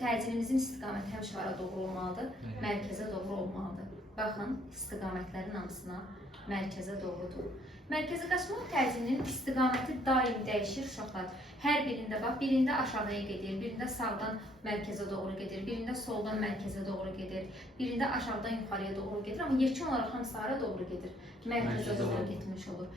təcilin istiqaməti həmişə hara doğru olmalıdır? Mərkəzə doğru olmalıdır. Baxın, istiqamətlərin hamısına mərkəzə doğrudur. Mərkəzə qaçmaq təcilinin istiqaməti daim dəyişir uşaqlar. Hər birində bax, birində aşağıya gedir, birində sağdan mərkəzə doğru gedir, birində soldan mərkəzə doğru gedir, birində aşağıdan yuxarıya doğru gedir, amma yekun olaraq hamısı hara doğru gedir? Mərkəzə doğru getmiş olur.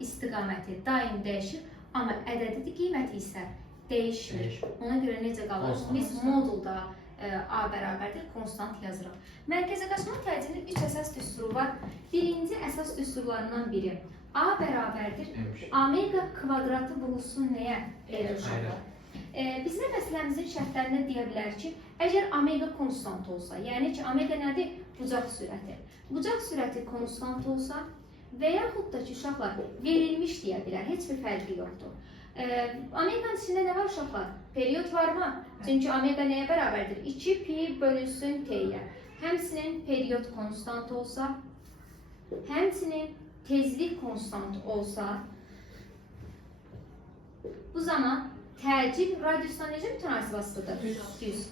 İstiqaməti daim dəyişir, amma ədədi qiyməti isə dəyişmir. Ona görə necə qalır? Biz modulda A bərabərdir, konstant yazırıq. Mərkəzə qaçmaq təcilinin 3 əsas düsturu var. Birinci əsas düsturlarından biri A bərabərdir, omega kvadratı vurulsun nəyə? Uşaqlar. Biz nə məsələmizin şərtlərində deyə bilərik ki, əgər omega konstant olsa, yəni ki, omega nədir? Bucaq sürəti. Bucaq sürəti konstant olsa və yaxud da ki, uşaqlar verilmiş deyə bilər, heç bir fərqi yoxdur. Omeganın içində nə var uşaqlar? Period varmı? Çünki omega nəyə bərabərdir? 2 pi bölünsün t-yə. Həmçinin period konstant olsa, həmçinin tezlik konstant olsa, bu zaman təcil radiusdan necə mütənasib asılıdır? Düz.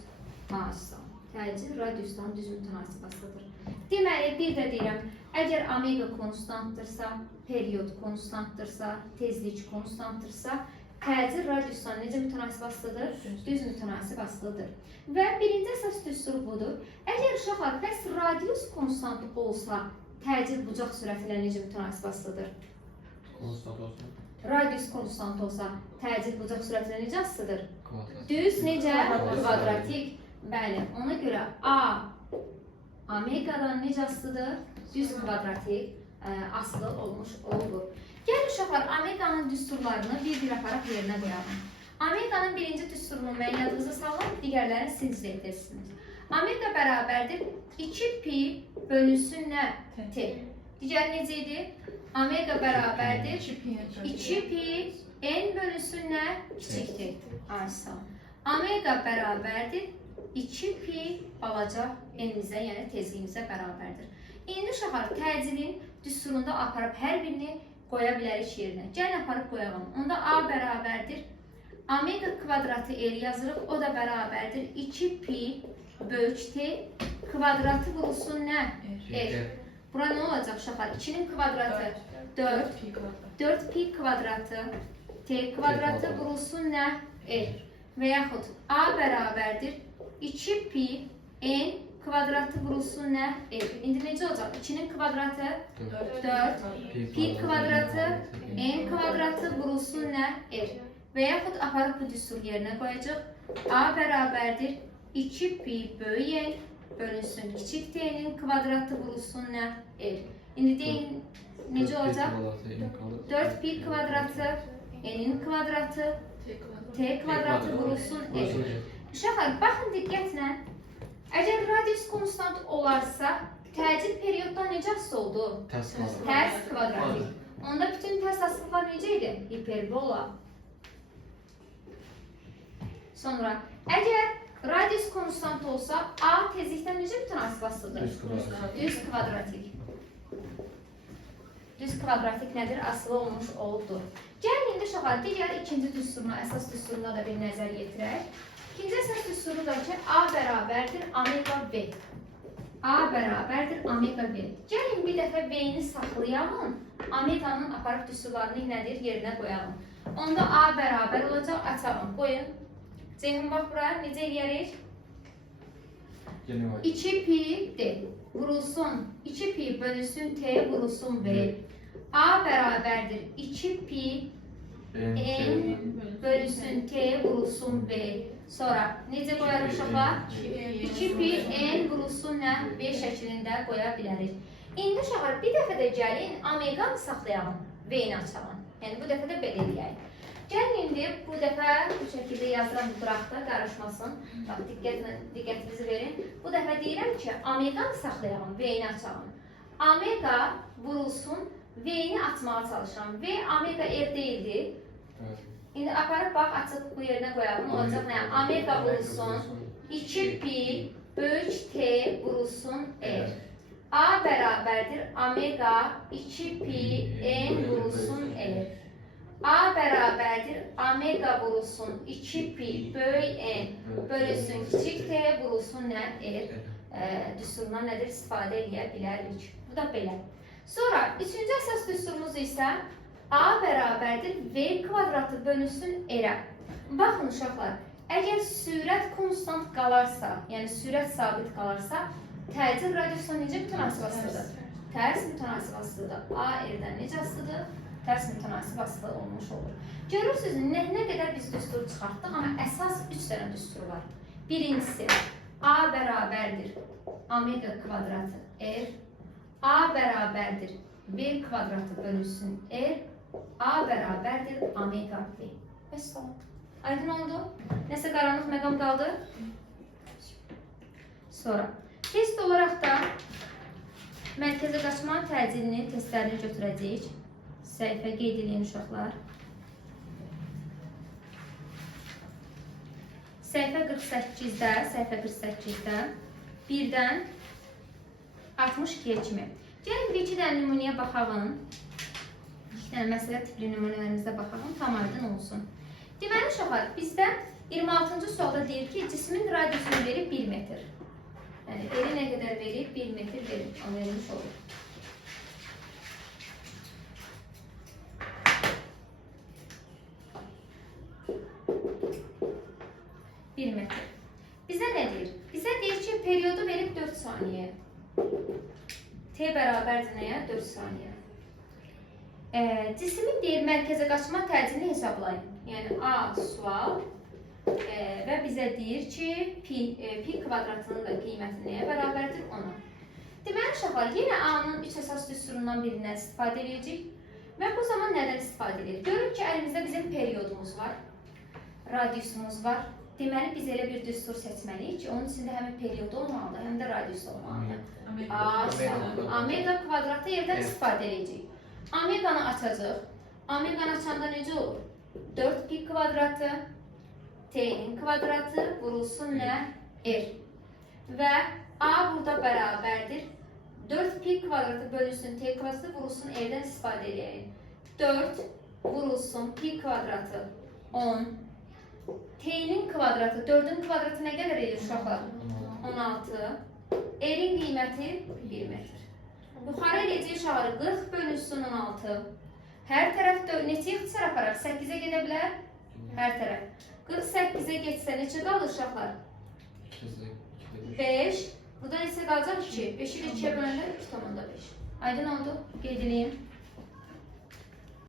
Təcil radiusdan düz mütənasib asılıdır. Deməli, bir də deyirəm, əgər omega konstantdırsa, period konstantdırsa, tezlik konstantdırsa, təcil radiusdan necə mütənasib asılıdır? Düz mütənasib asılıdır. Və birinci əsas düsturu budur. Əgər uşaqlar, bəs radius konstant olsa, təcil bucaq sürəti ilə necə mütənasib asılıdır? Konstant olsa. Radius konstant olsa, təcil bucaq sürəti ilə necə asılıdır? Düz necə? Kvadratik. Bəli, ona görə A omegadan necə asılıdır? Düz kvadratik asılı olmuş olur. Gəl uşaqlar, omeganın düsturlarını bir-bir aparaq yerinə qoyalım. Omeganın birinci düsturunu mən yadınıza salım, digərlərini siz edirsiniz. Omega bərabərdir 2 pi bölünsün nə? T. Digər necə idi? Omega bərabərdir 2 pi n bölünsün nə? Kiçik t. Arsan. Omega bərabərdir 2 pi balaca n-imizə, yəni tezliyimizə bərabərdir. İndi uşaqlar, təcilin düsturunda aparıb hər birini qoya bilərik yerinə. Gəlin aparıb qoyalım. Onda A bərabərdir. Omega kvadratı L yazırıq. O da bərabərdir 2 pi böyük t kvadratı vurulsun nə? L. Bura nə olacaq uşaqlar? 2-nin kvadratı 4. 4 pi kvadratı t kvadratı vurulsun nə? L. Və yaxud A bərabərdir 2 pi n kvadratı vurulsun nə? L. İndi necə olacaq? 2-nin kvadratı 4. Pi kvadratı n kvadratı vurulsun nə? L. Və yaxud aparıb bu düstur yerinə qoyacaq. A bərabərdir 2 pi böyük n bölünsün kiçik t-nin kvadratı vurulsun nə? L. İndi deyin necə olacaq? 4 pi kvadratı n-in kvadratı t kvadratı vurulsun L. Uşaqlar, baxın diqqətlə. Əgər radius konstant olarsa, təcil perioddan necə asılı oldu? Tərs kvadratik. Onda bütün tərs asılıqlar necə idi? Hiperbola. Sonra, əgər radius konstant olsa, A tezlikdən necə mütənasib asılıdır? Düz kvadratik. Düz kvadratik nədir? Asılı olmuş oldu. Gəlin indi uşaqlar, digər ikinci düsturuna, əsas düsturuna da bir nəzər yetirək. İkinci əsas düsturu da ki, A bərabərdir omega V. A bərabərdir omega V. Gəlin bir dəfə V-ni saxlayalım. Omeganın aparıb düsturlarını nədir? Yerinə qoyalım. Onda A bərabər olacaq, açalım. Qoyun. Ceyhun bax bura, necə eləyərik? 2 pi D vurulsun. 2 pi bölünsün T vurulsun V. A bərabərdir 2 pi n bölünsün T vurulsun V. Sonra necə qoyarıq uşaqlar? 2 pi n vurulsun nə? V şəklində qoya bilərik. İndi uşaqlar, bir dəfə də gəlin omeganı saxlayalım, V-ni açalım. Yəni bu dəfə də belə eləyək. Gəlin indi bu dəfə bu şəkildə yazıram qıraqda, qarışmasın. Bax, diqqətinizi verin. Bu dəfə deyirəm ki, omeganı saxlayalım, V-ni açalım. Omega vurulsun, V-ni açmağa çalışıram. V omega R deyildi. İndi aparıb bax, açıq bu yerinə qoyalım. Olacaq nə? Omega vurulsun 2 pi böyük T vurulsun R. A bərabərdir omega 2 pi n vurulsun R. A bərabərdir omega vurulsun 2pi böyük n bölünsün kiçik t vurulsun nə r düsturundan nədir istifadə edə bilərik. Bu da belə. Sonra üçüncü əsas düsturumuz isə a bərabərdir v kvadratı bölünsün r-ə. Baxın uşaqlar, əgər sürət konstant qalarsa, yəni sürət sabit qalarsa, təcil radiusla necə mütənasib asılıdır? Tərs mütənasib asılıdır. A r-dən necə asılıdır? Tərs mütənasib asılı olmuş olur. Görürsünüz, nə qədər biz düstur çıxartdıq, amma əsas 3 dənə düstur var. Birincisi, a bərabərdir omega kvadratı r, a bərabərdir v kvadratı bölünsün r, a bərabərdir omega v. Bəs tamam. Aydın oldu? Nəsə qaranlıq məqam qaldı? Sonra, test olaraq da mərkəzə qaçma təcilini, testlərini götürəcəyik. Səhifə qeyd edin uşaqlar. Səhifə 48-də 1-dən 62-yə kimi. Gəlin bir iki dənə nümunəyə baxalım. İki dənə məsələ tipli nümunələrimizdə baxalım, tam aydın olsun. Deməli uşaqlar, bizdə 26-cı sualda deyir ki, cismin radiusunu verib 1 metr. Yəni, eri nə qədər verib? 1 metr verib. O verilmiş olur. Metr. Bizə nə deyir? Bizə deyir ki, periodu verib 4 saniyə. T bərabərdir nəyə? 4 saniyə. Cismin deyir, mərkəzə qaçma təcilini hesablayın. Yəni, A sual və bizə deyir ki, pi kvadratının da qiyməti nəyə bərabərdir? 10-a. Deməli, uşaqlar, yenə A-nın 3 əsas düsturundan birindən istifadə edəcək və bu zaman nədən istifadə edirik? Görün ki, əlimizdə bizim periodumuz var, radiusumuz var. Deməli, biz elə bir düstur seçməliyik ki, onun içində həm periodu olmalıdır, həm də radius olmalıdır. Omega kvadratı yerdən istifadə edəcəyik. Omeganı açacaq. Omeganı açanda necə olur? 4pi kvadratı, t'nin kvadratı vurulsun nə? R. Və A burada bərabərdir. 4pi kvadratı bölünsün t kvadratı vurulsun R-dən istifadə edəyik. 4 vurulsun pi kvadratı 10. T'nin kvadratı, 4'ün kvadratı nə qədər edir uşaqlar? 16. R-in qiyməti 1 metr. Yuxarı eləyəcək uşaqları 40 bölünsün 16. Hər tərəf neçə ixtisar aparaq? 8-ə gedə bilər? Hər tərəf. 48-ə getsə neçə qalır uşaqlar? 5. Burada neçə qalacaq? 2. 5-i 2-yə böləndə 2,5. Aydın oldu? Qeyd edeyim.